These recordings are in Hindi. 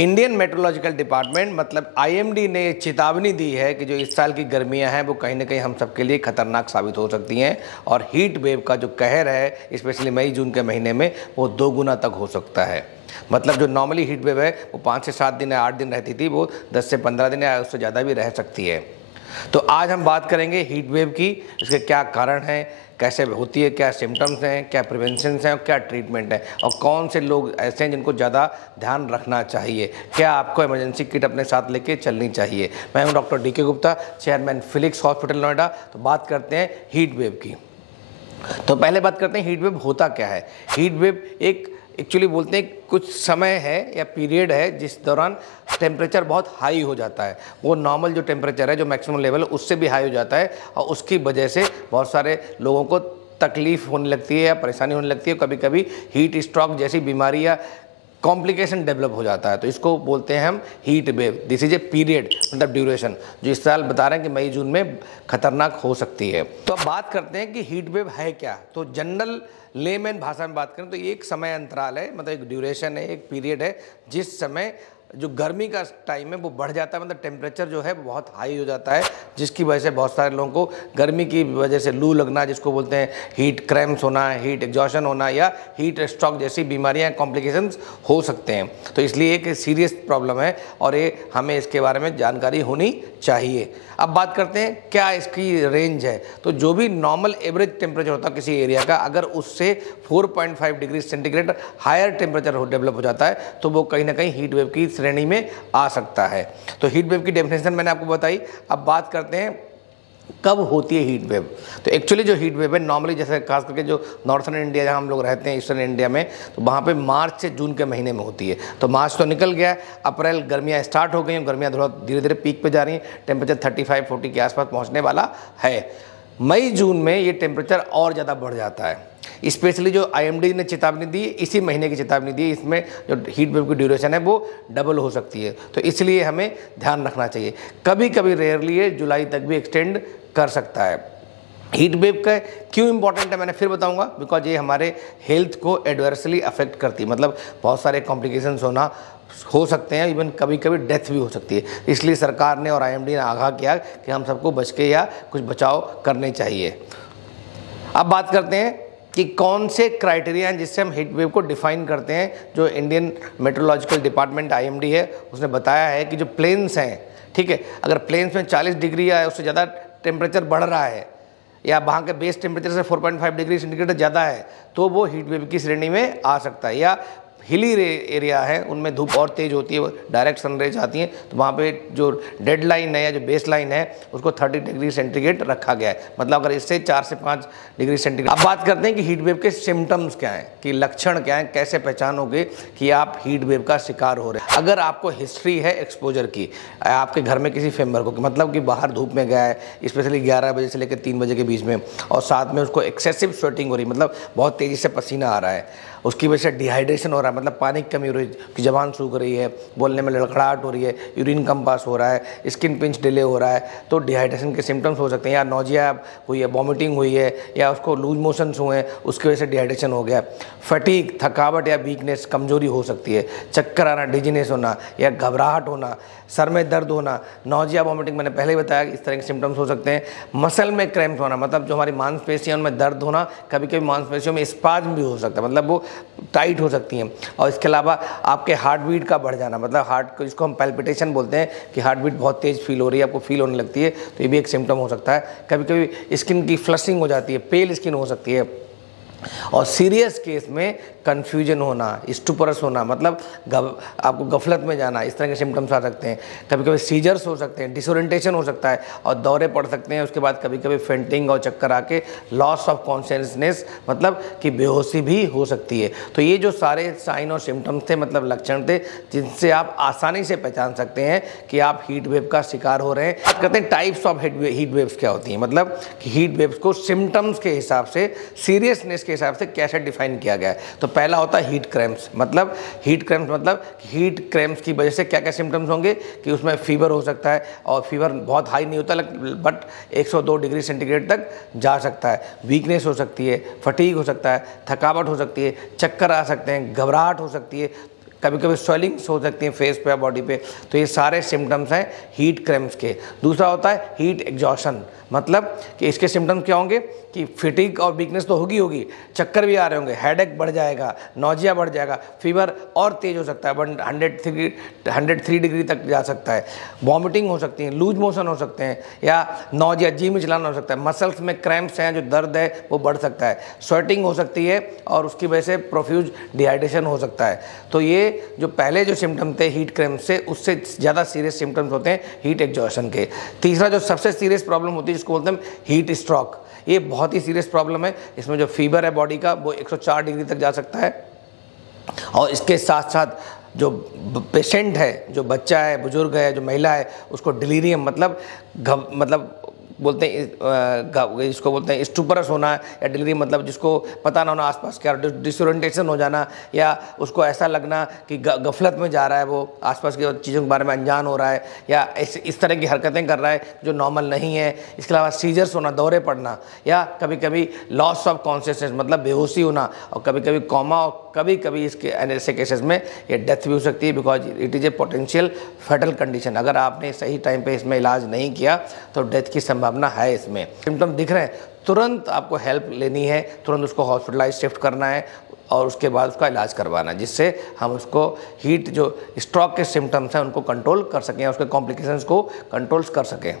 इंडियन मेट्रोलॉजिकल डिपार्टमेंट मतलब आईएमडी ने चेतावनी दी है कि जो इस साल की गर्मियां हैं वो कहीं ना कहीं हम सबके लिए खतरनाक साबित हो सकती हैं और हीट वेव का जो कहर है स्पेशली मई जून के महीने में वो 2 गुना तक हो सकता है। मतलब जो नॉर्मली हीट वेव है वो 5 से 7 दिन या 8 दिन रहती थी, वो 10 से 15 दिन या उससे ज़्यादा भी रह सकती है। तो आज हम बात करेंगे हीट वेव की, इसके क्या कारण हैं, कैसे होती है, क्या सिम्टम्स हैं, क्या प्रिवेंशन हैं और क्या ट्रीटमेंट है और कौन से लोग ऐसे हैं जिनको ज़्यादा ध्यान रखना चाहिए, क्या आपको इमरजेंसी किट अपने साथ लेके चलनी चाहिए। मैं हूं doctor DK Gupta, chairman Felix hospital Noida. तो बात करते हैं हीट वेव की। तो पहले बात करते हैं हीट वेव होता क्या है। हीट वेव एक एक्चुअली बोलते हैं कुछ समय है या पीरियड है जिस दौरान टेम्परेचर बहुत हाई हो जाता है। वो नॉर्मल जो टेम्परेचर है, जो मैक्सिमम लेवल है, उससे भी हाई हो जाता है और उसकी वजह से बहुत सारे लोगों को तकलीफ होने लगती है या परेशानी होने लगती है। कभी कभी हीट स्ट्रोक जैसी बीमारी या कॉम्प्लिकेशन डेवलप हो जाता है। तो इसको बोलते हैं हम heat wave. This is a period, मतलब ड्यूरेशन, जो इस साल बता रहे हैं कि मई जून में खतरनाक हो सकती है। तो अब बात करते हैं कि हीट वेव है क्या। तो जनरल लेमैन भाषा में बात करें तो एक समय अंतराल है, मतलब एक ड्यूरेशन है, एक पीरियड है जिस समय जो गर्मी का टाइम है वो बढ़ जाता है, मतलब टेम्परेचर जो है वो बहुत हाई हो जाता है, जिसकी वजह से बहुत सारे लोगों को गर्मी की वजह से लू लगना, जिसको बोलते हैं हीट क्रैम्प्स होना, हीट एग्जॉशन होना या हीट स्ट्रोक जैसी बीमारियां, कॉम्प्लिकेशंस हो सकते हैं। तो इसलिए एक सीरियस प्रॉब्लम है और ये हमें इसके बारे में जानकारी होनी चाहिए। अब बात करते हैं क्या इसकी रेंज है। तो जो भी नॉर्मल एवरेज टेम्परेचर होता है किसी एरिया का, अगर उससे 4.5 degree centigrade higher temperature develop हो जाता है तो वो कहीं ना कहीं हीट वेव की श्रेणी में आ सकता है। तो हीट वेव की डेफिनेशन मैंने आपको बताई। अब बात करते हैं कब होती है हीट वेव। तो एक्चुअली जो हीट वेव है नॉर्मली, जैसे खास करके जो नॉर्थर्न इंडिया जहाँ हम लोग रहते हैं, ईस्टर्न इंडिया में, तो वहाँ पे मार्च से जून के महीने में होती है। तो मार्च तो निकल गया, अप्रैल गर्मियाँ स्टार्ट हो गई हैं, गर्मियाँ थोड़ा धीरे धीरे पीक पे जा रही हैं, टेम्परेचर 35-40 के आसपास पहुँचने वाला है। मई जून में ये टेम्परेचर और ज़्यादा बढ़ जाता है। स्पेशली जो आईएमडी ने चेतावनी दी, इसी महीने की चेतावनी दी, इसमें जो हीट वेव की ड्यूरेशन है वो डबल हो सकती है। तो इसलिए हमें ध्यान रखना चाहिए। कभी कभी रेयरली ये जुलाई तक भी एक्सटेंड कर सकता है। हीट वेव का क्यों इंपॉर्टेंट है मैंने फिर बताऊंगा, बिकॉज ये हमारे हेल्थ को एडवर्सली अफेक्ट करती है, मतलब बहुत सारे कॉम्प्लिकेशंस हो सकते हैं, इवन कभी कभी डेथ भी हो सकती है। इसलिए सरकार ने और आईएमडी ने आगाह किया कि हम सबको बच के या कुछ बचाव करने चाहिए। अब बात करते हैं कि कौन से क्राइटेरिया हैं जिससे हम हीट वेव को डिफाइन करते हैं। जो इंडियन मेट्रोलॉजिकल डिपार्टमेंट आईएमडी है उसने बताया है कि जो प्लेन्स हैं, ठीक है, अगर प्लेन्स में 40 डिग्री या उससे ज़्यादा टेम्परेचर बढ़ रहा है या वहाँ के बेस टेम्परेचर से 4.5 डिग्री सेंटीग्रेड ज़्यादा है तो वो हीट वेव की श्रेणी में आ सकता है। या हिली एरिया है उनमें धूप और तेज़ होती है, डायरेक्ट सनरेज आती हैं, तो वहाँ पे जो डेड लाइन है या जो बेस लाइन है उसको 30 डिग्री सेंटीग्रेड रखा गया है, मतलब अगर इससे 4 से 5 डिग्री सेंटीग्रेड। अब बात करते हैं कि हीट वेव के सिम्टम्स क्या हैं, कि लक्षण क्या हैं, कैसे पहचानोगे कि आप हीट वेव का शिकार हो रहे हैं। अगर आपको हिस्ट्री है एक्सपोजर की, आपके घर में किसी मेंबर को, मतलब कि बाहर धूप में गया है स्पेशली 11 बजे से लेकर 3 बजे के बीच में, और साथ में उसको एक्सेसिव स्वेटिंग हो रही, मतलब बहुत तेज़ी से पसीना आ रहा है, उसकी वजह से डिहाइड्रेशन हो रहा है, मतलब पानी की कमी हो रही है, कि जबान सूख रही है, बोलने में लड़खड़ाहट हो रही है, यूरिन कम पास हो रहा है, स्किन पिंच डिले हो रहा है, तो डिहाइड्रेशन के सिम्टम्स हो सकते हैं। या नोजिया हुई है, वॉमिटिंग हुई है, या उसको लूज मोशंस हुए हैं, उसकी वजह से डिहाइड्रेशन हो गया। फटीग, थकावट या वीकनेस, कमजोरी हो सकती है, चक्कर आना, डिजीनेस होना या घबराहट होना, सर में दर्द होना, नोजिया वॉमिटिंग मैंने पहले ही बताया, इस तरह के सिम्टम्स हो सकते हैं। मसल में क्रैम्प होना, मतलब जो हमारी मांसपेशियां उनमें दर्द होना, कभी कभी मांसपेशियों में स्पाज्म भी हो सकता है, मतलब वो टाइट हो सकती हैं। और इसके अलावा आपके हार्ट बीट का बढ़ जाना, मतलब हार्ट को, जिसको हम पैल्पिटेशन बोलते हैं, कि हार्ट बीट बहुत तेज़ फील हो रही है, आपको फील होने लगती है, तो ये भी एक सिम्टम हो सकता है। कभी कभी स्किन की फ्लशिंग हो जाती है, पेल स्किन हो सकती है, और सीरियस केस में कन्फ्यूजन होना, स्टुपरस होना, मतलब आपको गफलत में जाना, इस तरह के सिम्टम्स आ सकते हैं। कभी कभी सीजर्स हो सकते हैं, डिसोरिएंटेशन हो सकता है और दौरे पड़ सकते हैं। उसके बाद कभी कभी फेंटिंग और चक्कर आके लॉस ऑफ कॉन्शियसनेस, मतलब कि बेहोशी भी हो सकती है। तो ये जो सारे साइन और सिम्टम्स थे, मतलब लक्षण थे, जिनसे आप आसानी से पहचान सकते हैं कि आप हीट वेव का शिकार हो रहे हैं। बात करते हैं टाइप्स ऑफ हीट वेव्स क्या होती हैं, मतलब कि हीट वेव्स को सिम्टम्स के हिसाब से, सीरियसनेस के हिसाब से कैसे डिफाइन किया गया है। तो पहला होता है हीट क्रैम्प्स, मतलब हीट क्रैम्प्स की वजह से क्या क्या सिम्टम्स होंगे, कि उसमें फीवर हो सकता है, और फीवर बहुत हाई नहीं होता बट 102 डिग्री सेंटीग्रेड तक जा सकता है। वीकनेस हो सकती है, फटीग हो सकता है, थकावट हो सकती है, चक्कर आ सकते हैं, घबराहट हो सकती है, कभी कभी स्वेलिंग्स हो सकती हैं फेस पे या बॉडी पे। तो ये सारे सिम्टम्स हैं हीट क्रैम्प्स के। दूसरा होता है हीट एग्जॉशन, मतलब कि इसके सिम्टम्स क्या होंगे कि फिटिक और वीकनेस तो होगी, चक्कर भी आ रहे होंगे, हेडेक बढ़ जाएगा, नौजिया बढ़ जाएगा, फीवर और तेज हो सकता है, 103 डिग्री तक जा सकता है, वॉमिटिंग हो सकती है, लूज मोशन हो सकते हैं, या नौजिया, जी में चलाना हो सकता है, मसल्स में क्रैम्प्स हैं, जो दर्द है वो बढ़ सकता है, स्वेटिंग हो सकती है और उसकी वजह से प्रोफ्यूज डिहाइड्रेशन हो सकता है। तो ये जो पहले जो सिम्टम थे हीट क्रैम्प से, उससे ज़्यादा सीरियस सिम्टम्स होते हैं हीट एग्जॉशन के। तीसरा जो सबसे सीरियस प्रॉब्लम होती है जिसको बोलते हैं हीट स्ट्रोक, ये बहुत ही सीरियस प्रॉब्लम है। इसमें जो फीवर है बॉडी का वो 104 डिग्री तक जा सकता है, और इसके साथ साथ जो पेशेंट है, जो बच्चा है, बुजुर्ग है, जो महिला है, उसको डिलीरियम मतलब बोलते हैं, इसको बोलते हैं स्टूपरस होना, या डिलीरियम मतलब जिसको पता ना होना आसपास क्या, डिसोरिएंटेशन हो जाना, या उसको ऐसा लगना कि गफलत में जा रहा है, वो आसपास की चीज़ों के बारे में अनजान हो रहा है, या इस तरह की हरकतें कर रहा है जो नॉर्मल नहीं है। इसके अलावा सीजर्स होना, दौरे पड़ना, या कभी कभी लॉस ऑफ कॉन्शियसनेस मतलब बेहोशी होना, और कभी कभी कोमा, और कभी कभी इसके ऐसे केसेस में ये डेथ भी हो सकती है, because it is a potential fatal condition. अगर आपने सही टाइम पे इसमें इलाज नहीं किया तो डेथ की संभावना है। इसमें सिम्टम दिख रहे हैं, तुरंत आपको हेल्प लेनी है, तुरंत उसको हॉस्पिटलाइज शिफ्ट करना है और उसके बाद उसका इलाज करवाना, जिससे हम उसको हीट जो स्ट्रोक के सिम्टम्स हैं उनको कंट्रोल कर सकें, उसके कॉम्प्लिकेशंस को कंट्रोल कर सकें।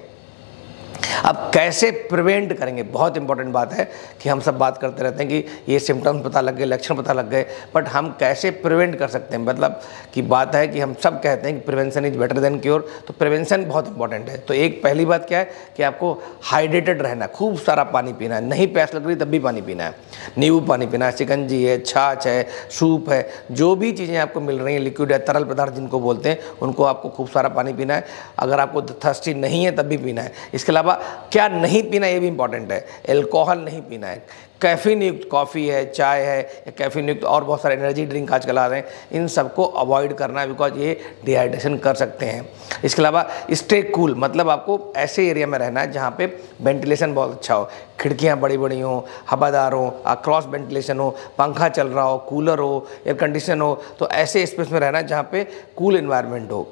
अब कैसे प्रिवेंट करेंगे, बहुत इंपॉर्टेंट बात है कि हम सब बात करते रहते हैं कि ये सिम्टम्स पता लग गए, लक्षण पता लग गए, बट हम कैसे प्रिवेंट कर सकते हैं। मतलब कि बात है कि हम सब कहते हैं कि prevention is better than cure, तो प्रिवेंशन बहुत इंपॉर्टेंट है। तो एक पहली बात क्या है कि आपको हाइड्रेटेड रहना, खूब सारा पानी पीना है, नहीं प्यास लग रही तब भी पानी पीना है, नींबू पानी पीना है, शिकंजी है, छाछ है, सूप है, जो भी चीज़ें आपको मिल रही हैं, लिक्विड या तरल पदार्थ जिनको बोलते हैं, उनको आपको खूब सारा पानी पीना है। अगर आपको थर्स्टी नहीं है तब भी पीना है। इसके अलावा क्या नहीं पीना ये भी इंपॉर्टेंट है, एल्कोहल नहीं पीना है, कैफीन युक्त कॉफ़ी है, चाय है, या कैफीन युक्त और बहुत सारे एनर्जी ड्रिंक आजकल आ रहे हैं, इन सबको अवॉइड करना है, बिकॉज ये डिहाइड्रेशन कर सकते हैं। इसके अलावा स्टे कूल, मतलब आपको ऐसे एरिया में रहना है जहाँ पे वेंटिलेशन बहुत अच्छा हो, खिड़कियाँ बड़ी बड़ी हों, हवादार हो, क्रॉस वेंटिलेशन हो, पंखा चल रहा हो, कूलर हो, एयर कंडीशन हो, तो ऐसे स्पेस में रहना है जहाँ पे कूल एनवायरनमेंट हो।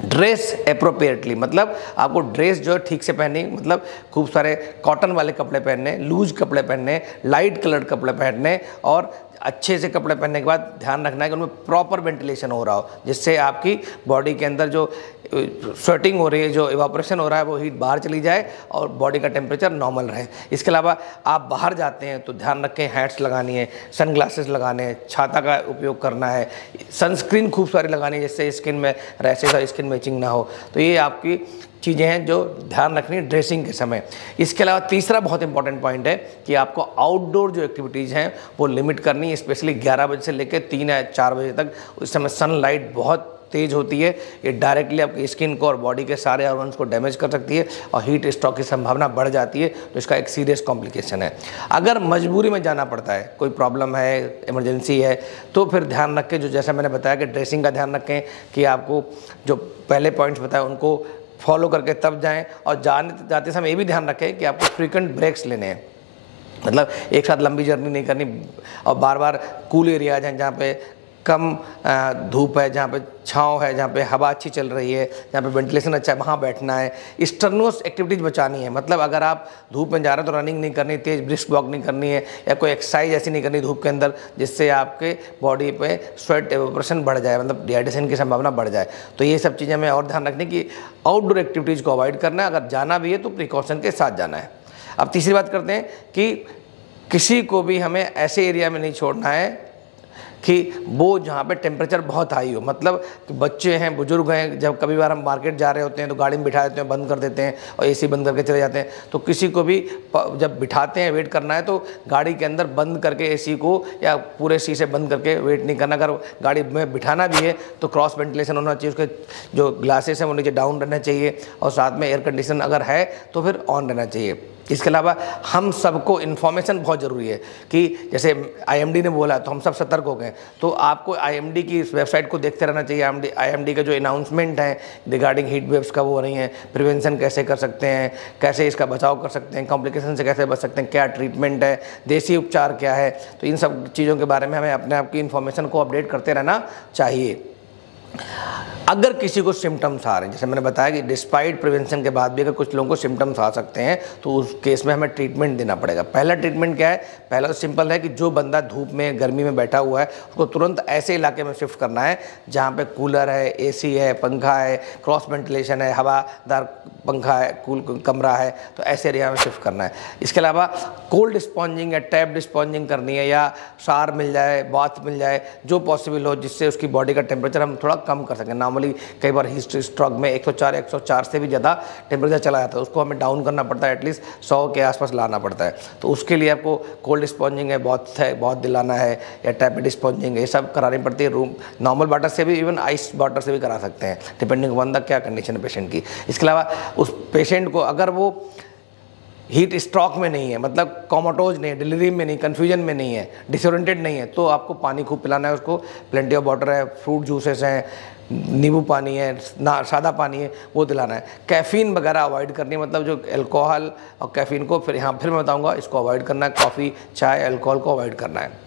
ड्रेस एप्रोप्रिएटली, मतलब आपको ड्रेस जो है ठीक से पहननी, मतलब खूब सारे कॉटन वाले कपड़े पहनने, लूज कपड़े पहनने, लाइट कलर्ड कपड़े पहनने, और अच्छे से कपड़े पहनने के बाद ध्यान रखना है कि उनमें प्रॉपर वेंटिलेशन हो रहा हो, जिससे आपकी बॉडी के अंदर जो स्वेटिंग हो रही है, जो इवापोरेशन हो रहा है, वो हीट बाहर चली जाए और बॉडी का टेम्परेचर नॉर्मल रहे। इसके अलावा आप बाहर जाते हैं तो ध्यान रखें, हैट्स लगानी है, सनग्लासेस लगाने हैं, छाता का उपयोग करना है, सनस्क्रीन खूब सारी लगानी है जिससे स्किन में रैशेस और स्किन मैचिंग ना हो। तो ये आपकी चीज़ें हैं जो ध्यान रखनी है ड्रेसिंग के समय। इसके अलावा तीसरा बहुत इंपॉर्टेंट पॉइंट है कि आपको आउटडोर जो एक्टिविटीज़ हैं वो लिमिट करनी है, स्पेशली 11 बजे से लेकर 3 या 4 बजे तक। उस समय सनलाइट बहुत तेज़ होती है, ये डायरेक्टली आपकी स्किन को और बॉडी के सारे ऑर्गन्स को डैमेज कर सकती है और हीट स्ट्रोक की संभावना बढ़ जाती है, तो इसका एक सीरियस कॉम्प्लिकेशन है। अगर मजबूरी में जाना पड़ता है, कोई प्रॉब्लम है, इमरजेंसी है, तो फिर ध्यान रखें, जो जैसा मैंने बताया कि ड्रेसिंग का ध्यान रखें, कि आपको जो पहले पॉइंट्स बताए उनको फॉलो करके तब जाएं, और जाते समय ये भी ध्यान रखें कि आपको फ्रीक्वेंट ब्रेक्स लेने हैं, मतलब एक साथ लंबी जर्नी नहीं करनी, और बार बार कूल एरियाज हैं जहाँ पे कम धूप है, जहाँ पे छाँव है, जहाँ पे हवा अच्छी चल रही है, जहाँ पे वेंटिलेशन अच्छा है, वहाँ बैठना है। स्टर्नोस एक्टिविटीज़ बचानी है, मतलब अगर आप धूप में जा रहे हैं तो रनिंग नहीं करनी, तेज़ ब्रिस्क वॉक नहीं करनी है, या कोई एक्सरसाइज ऐसी नहीं करनी धूप के अंदर जिससे आपके बॉडी पे स्वेट एवोपरेशन बढ़ जाए, मतलब डिहाइड्रेशन की संभावना बढ़ जाए। तो ये सब चीज़ें हमें और ध्यान रखनी कि आउटडोर एक्टिविटीज़ को अवॉइड करना है, अगर जाना भी है तो प्रिकॉशन के साथ जाना है। अब तीसरी बात करते हैं कि किसी को भी हमें ऐसे एरिया में नहीं छोड़ना है कि वो जहाँ पे टेम्परेचर बहुत हाई हो, मतलब कि बच्चे हैं, बुजुर्ग हैं, जब कभी बार हम मार्केट जा रहे होते हैं तो गाड़ी में बिठा देते हैं, बंद कर देते हैं और एसी बंद करके चले जाते हैं। तो किसी को भी जब बिठाते हैं, वेट करना है, तो गाड़ी के अंदर बंद करके एसी को या पूरे शीशे बंद करके वेट नहीं करना। अगर गाड़ी में बिठाना भी है तो क्रॉस वेंटिलेशन होना चाहिए, उसके जो ग्लासेस हैं वो नीचे डाउन रहना चाहिए, और साथ में एयर कंडीशन अगर है तो फिर ऑन रहना चाहिए। इसके अलावा हम सबको इन्फॉर्मेशन बहुत ज़रूरी है कि जैसे आईएमडी ने बोला तो हम सब सतर्क हो गए, तो आपको आईएमडी की इस वेबसाइट को देखते रहना चाहिए। आईएमडी का जो अनाउंसमेंट है रिगार्डिंग हीट वेव्स का वो हो रही हैं, प्रिवेंशन कैसे कर सकते हैं, कैसे इसका बचाव कर सकते हैं, कॉम्प्लिकेशन से कैसे बच सकते हैं, क्या ट्रीटमेंट है, देसी उपचार क्या है, तो इन सब चीज़ों के बारे में हमें अपने आप की इन्फॉर्मेशन को अपडेट करते रहना चाहिए। अगर किसी को सिम्टम्स आ रहे हैं, जैसे मैंने बताया कि डिस्पाइट प्रिवेंशन के बाद भी अगर कुछ लोगों को सिम्टम्स आ सकते हैं तो उस केस में हमें ट्रीटमेंट देना पड़ेगा। पहला ट्रीटमेंट क्या है? पहला तो सिंपल है कि जो बंदा धूप में गर्मी में बैठा हुआ है उसको तुरंत ऐसे इलाके में शिफ्ट करना है जहाँ पे कूलर है, एसी है, पंखा है, क्रॉस वेंटिलेशन है, हवादार पंखा है, कूल कमरा है, तो ऐसे एरिया में शिफ्ट करना है। इसके अलावा कोल्ड स्पॉन्जिंग या टैप्ड स्पॉन्जिंग करनी है, या शावर मिल जाए, बाथ मिल जाए, जो पॉसिबल हो जिससे उसकी बॉडी का टेम्परेचर हम थोड़ा कम कर सकें। नॉर्मली कई बार हीट स्ट्रोक में 104 से भी ज़्यादा टेम्परेचर चला जाता है, उसको हमें डाउन करना पड़ता है, एटलीस्ट 100 के आसपास लाना पड़ता है। तो उसके लिए आपको कोल्ड स्पॉन्जिंग है, बहुत दिलाना है, या टैपेड स्पॉन्जिंग है, ये सब करानी पड़ती है। रूम नॉर्मल वाटर से भी, इवन आइस वाटर से भी करा सकते हैं, डिपेंडिंग ऑन द क्या कंडीशन है पेशेंट की। इसके अलावा उस पेशेंट को अगर वो हीट स्ट्रोक में नहीं है, मतलब कोमाटोज नहीं है, डिलीरियम में नहीं, कन्फ्यूजन में नहीं है, डिसोरिएंटेड नहीं है, तो आपको पानी खूब पिलाना है उसको। प्लेंटी ऑफ वाटर है, फ्रूट जूसेस हैं, नींबू पानी है, ना सादा पानी है, वो दिलाना है। कैफ़ीन वगैरह अवॉइड करनी है, मतलब जो अल्कोहल और कैफ़ीन को फिर मैं बताऊंगा, इसको अवॉइड करना है। कॉफ़ी, चाय, अल्कोहल को अवॉइड करना है।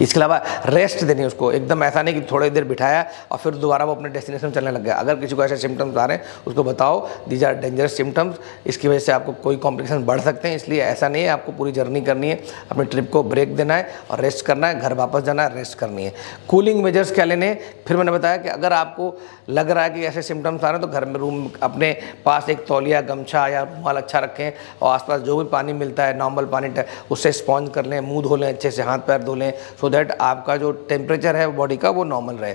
इसके अलावा रेस्ट देनी है उसको, एकदम ऐसा नहीं कि थोड़ी देर बिठाया और फिर दोबारा वो अपने डेस्टिनेशन चलने लग गया। अगर किसी को ऐसे सिम्टम्स आ रहे हैं उसको बताओ दीज आर डेंजरस सिम्टम्स, इसकी वजह से आपको कोई कॉम्प्लिकेशन बढ़ सकते हैं, इसलिए ऐसा नहीं है, आपको पूरी जर्नी करनी है, अपने ट्रिप को ब्रेक देना है और रेस्ट करना है, घर वापस जाना है, रेस्ट करनी है। कूलिंग मेजर्स क्या लेने, फिर मैंने बताया कि अगर आपको लग रहा है कि ऐसे सिम्टम्स आ रहे हैं तो घर में रूम अपने पास एक तौलिया, गमछा या रुमाल अच्छा रखें, और आसपास जो भी पानी मिलता है नॉर्मल पानी उससे स्पॉन्ज कर लें, मुंह धो लें, अच्छे से हाथ पैर धो लें, सो दैट आपका जो टेम्परेचर है बॉडी का वो नॉर्मल रहे।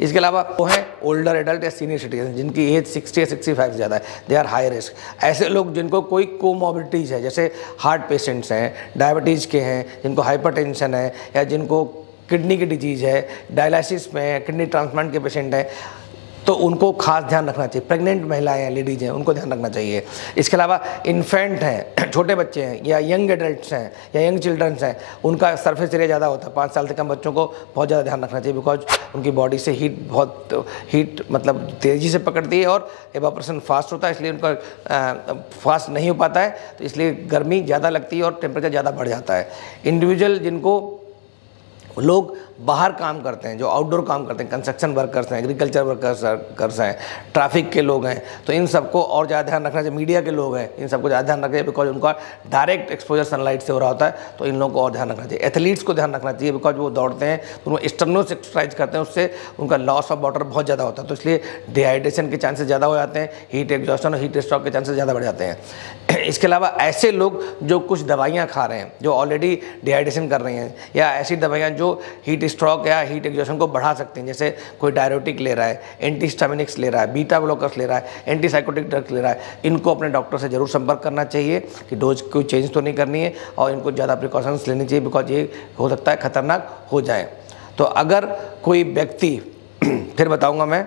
इसके अलावा वो हैं ओल्डर एडल्ट या सीनियर सिटीजन जिनकी एज 60 या 65 से ज़्यादा है, दे आर हाई रिस्क। ऐसे लोग जिनको कोई कोमॉर्बिडिटीज़ है, जैसे हार्ट पेशेंट्स हैं, डायबिटीज़ के हैं, जिनको हाइपरटेंशन है, या जिनको किडनी की डिजीज़ है, डायलिसिस में है, किडनी ट्रांसप्लांट के पेशेंट हैं, तो उनको खास ध्यान रखना चाहिए। प्रेग्नेंट महिलाएं हैं, लेडीज हैं, उनको ध्यान रखना चाहिए। इसके अलावा इन्फेंट हैं, छोटे बच्चे हैं, या यंग एडल्ट्स हैं, या यंग चिल्ड्रंस हैं, उनका सरफेस एरिया ज़्यादा होता है। 5 साल से कम बच्चों को बहुत ज़्यादा ध्यान रखना चाहिए, बिकॉज उनकी बॉडी से हीट मतलब तेज़ी से पकड़ती है और एवापोरेशन फास्ट होता है, इसलिए उनका फास्ट नहीं हो पाता है, तो इसलिए गर्मी ज़्यादा लगती है और टेम्परेचर ज़्यादा बढ़ जाता है। इंडिविजुअल जिनको लोग बाहर काम करते हैं, जो आउटडोर काम करते हैं, कंस्ट्रक्शन वर्कर्स हैं, एग्रीकल्चर वर्कर्स हैं, ट्रैफिक के लोग हैं, तो इन सबको और ज़्यादा ध्यान रखना चाहिए। मीडिया के लोग हैं, इन सबको ज़्यादा ध्यान रखना चाहिए, बिकॉज उनका डायरेक्ट एक्सपोजर सनलाइट से हो रहा होता है, तो इन लोगों को और ध्यान रखना चाहिए। एथलीट्स को ध्यान रखना चाहिए, बिकॉज वो दौड़ते हैं तो उनको स्टर्नोस एक्सरसाइज करते हैं, उससे उनका लॉस ऑफ वाटर बहुत ज़्यादा होता है, तो इसलिए डिहाइड्रेशन के चांसेस ज़्यादा हो जाते हैं, हीट एग्जॉस्शन और हीट स्ट्रोक के चांसेस ज़्यादा बढ़ जाते हैं। इसके अलावा ऐसे लोग जो कुछ दवाइयाँ खा रहे हैं, जो ऑलरेडी डिहाइड्रेशन कर रही हैं, या ऐसी दवाइयाँ जो हीट स्ट्रोक या हीट एग्जॉस्शन को बढ़ा सकते हैं, जैसे कोई डायरेटिक ले रहा है, एंटीहिस्टामिनिक्स ले रहा है, बीटा ब्लॉकर्स ले रहा है, एंटीसाइकोटिक ड्रग्स ले रहा है, इनको अपने डॉक्टर से जरूर संपर्क करना चाहिए कि डोज कोई चेंज तो नहीं करनी है, और इनको ज़्यादा प्रिकॉशंस लेनी चाहिए, बिकॉज ये हो सकता है खतरनाक हो जाए। तो अगर कोई व्यक्ति फिर बताऊँगा मैं,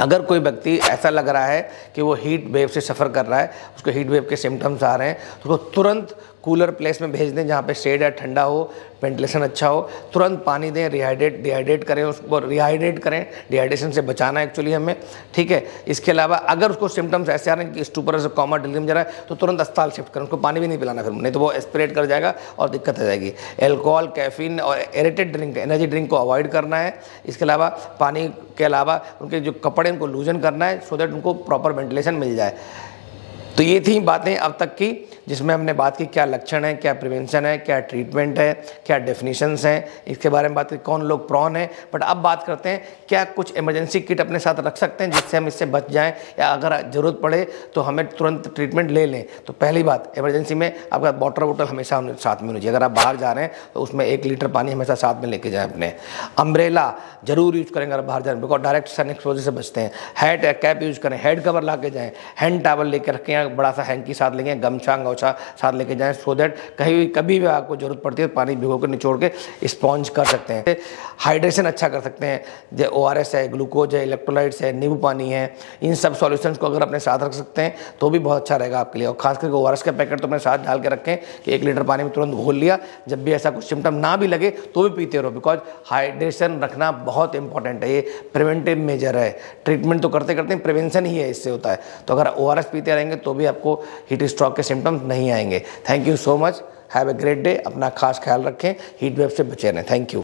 अगर कोई व्यक्ति ऐसा लग रहा है कि वो हीट वेव से सफ़र कर रहा है, उसको हीट वेव के सिम्टम्स आ रहे हैं, तो उसको तुरंत कूलर प्लेस में भेज दें जहाँ पे शेड है, ठंडा हो, वेंटिलेशन अच्छा हो, तुरंत पानी दें, डिहाइड्रेट करें उसको, रिहाइड्रेट करें, डिहाइड्रेशन से बचाना है एक्चुअली हमें, ठीक है। इसके अलावा अगर उसको सिम्टम्स ऐसे आ रहे हैं कि स्टूपर से कॉमा डिलीरियम जा रहा है, तो तुरंत अस्पताल शिफ्ट करें, उसको पानी भी नहीं पिलाना फिर, नहीं तो वो एस्पिरेट कर जाएगा और दिक्कत हो जाएगी। एल्कोहल, कैफीन और एरेटेड ड्रिंक, एनर्जी ड्रिंक को अवॉइड करना है। इसके अलावा पानी के अलावा उनके जो कपड़े उनको लूजन करना है, सो दैट उनको प्रॉपर वेंटिलेशन मिल जाए। तो ये थी बातें अब तक की, जिसमें हमने बात की क्या लक्षण है, क्या प्रिवेंशन है, क्या ट्रीटमेंट है, क्या डेफिनेशंस हैं, इसके बारे में बात की, कौन लोग प्रॉन है। बट अब बात करते हैं क्या कुछ इमरजेंसी किट अपने साथ रख सकते हैं जिससे हम इससे बच जाएं, या अगर ज़रूरत पड़े तो हमें तुरंत ट्रीटमेंट ले लें। तो पहली बात, इमरजेंसी में आपका वाटर बोतल हमेशा साथ में होनी चाहिए। अगर आप बाहर जा रहे हैं तो उसमें 1 लीटर पानी हमेशा साथ में लेके जाएँ अपने। अम्ब्रेला जरूर यूज़ करेंगे अगर बाहर जा रहे हैं, बिकॉज डायरेक्ट सन एक्सपोजर से बचते हैं। हेड कैप यूज़ करें, हेड कवर ला के जाएँ, हैंड टावल लेकर रखें, अपना बड़ा सा हैंकी साथ लेंगे, गमछा गौछा साथ लेके जाएं, सो दैट कभी भी आपको जरूरत पड़ती है पानी भिगो कर निचोड़ के स्पॉन्ज कर सकते हैं। हाइड्रेशन अच्छा कर सकते हैं, जो ORS है, ग्लूकोज है, इलेक्ट्रोलाइट्स है, नींबू पानी है, इन सब सॉल्यूशंस को अगर अपने साथ रख सकते हैं तो भी बहुत अच्छा रहेगा आपके लिए। और खास करके ORS का पैकेट तो अपने साथ डाल के रखें कि 1 लीटर पानी में तुरंत घोल लिया, जब भी ऐसा कुछ सिम्टम ना भी लगे तो भी पीते रहो, बिकॉज हाइड्रेशन रखना बहुत इंपॉर्टेंट है। ये प्रिवेंटिव मेजर है, ट्रीटमेंट तो करते करते प्रिवेंशन ही है, इससे होता है। तो अगर ORS पीते रहेंगे तो भी आपको हीट स्ट्रोक के सिम्टम्स नहीं आएंगे। Thank you so much, have a great day. अपना खास ख्याल रखें, हीट वेव से बचे रहें। Thank you.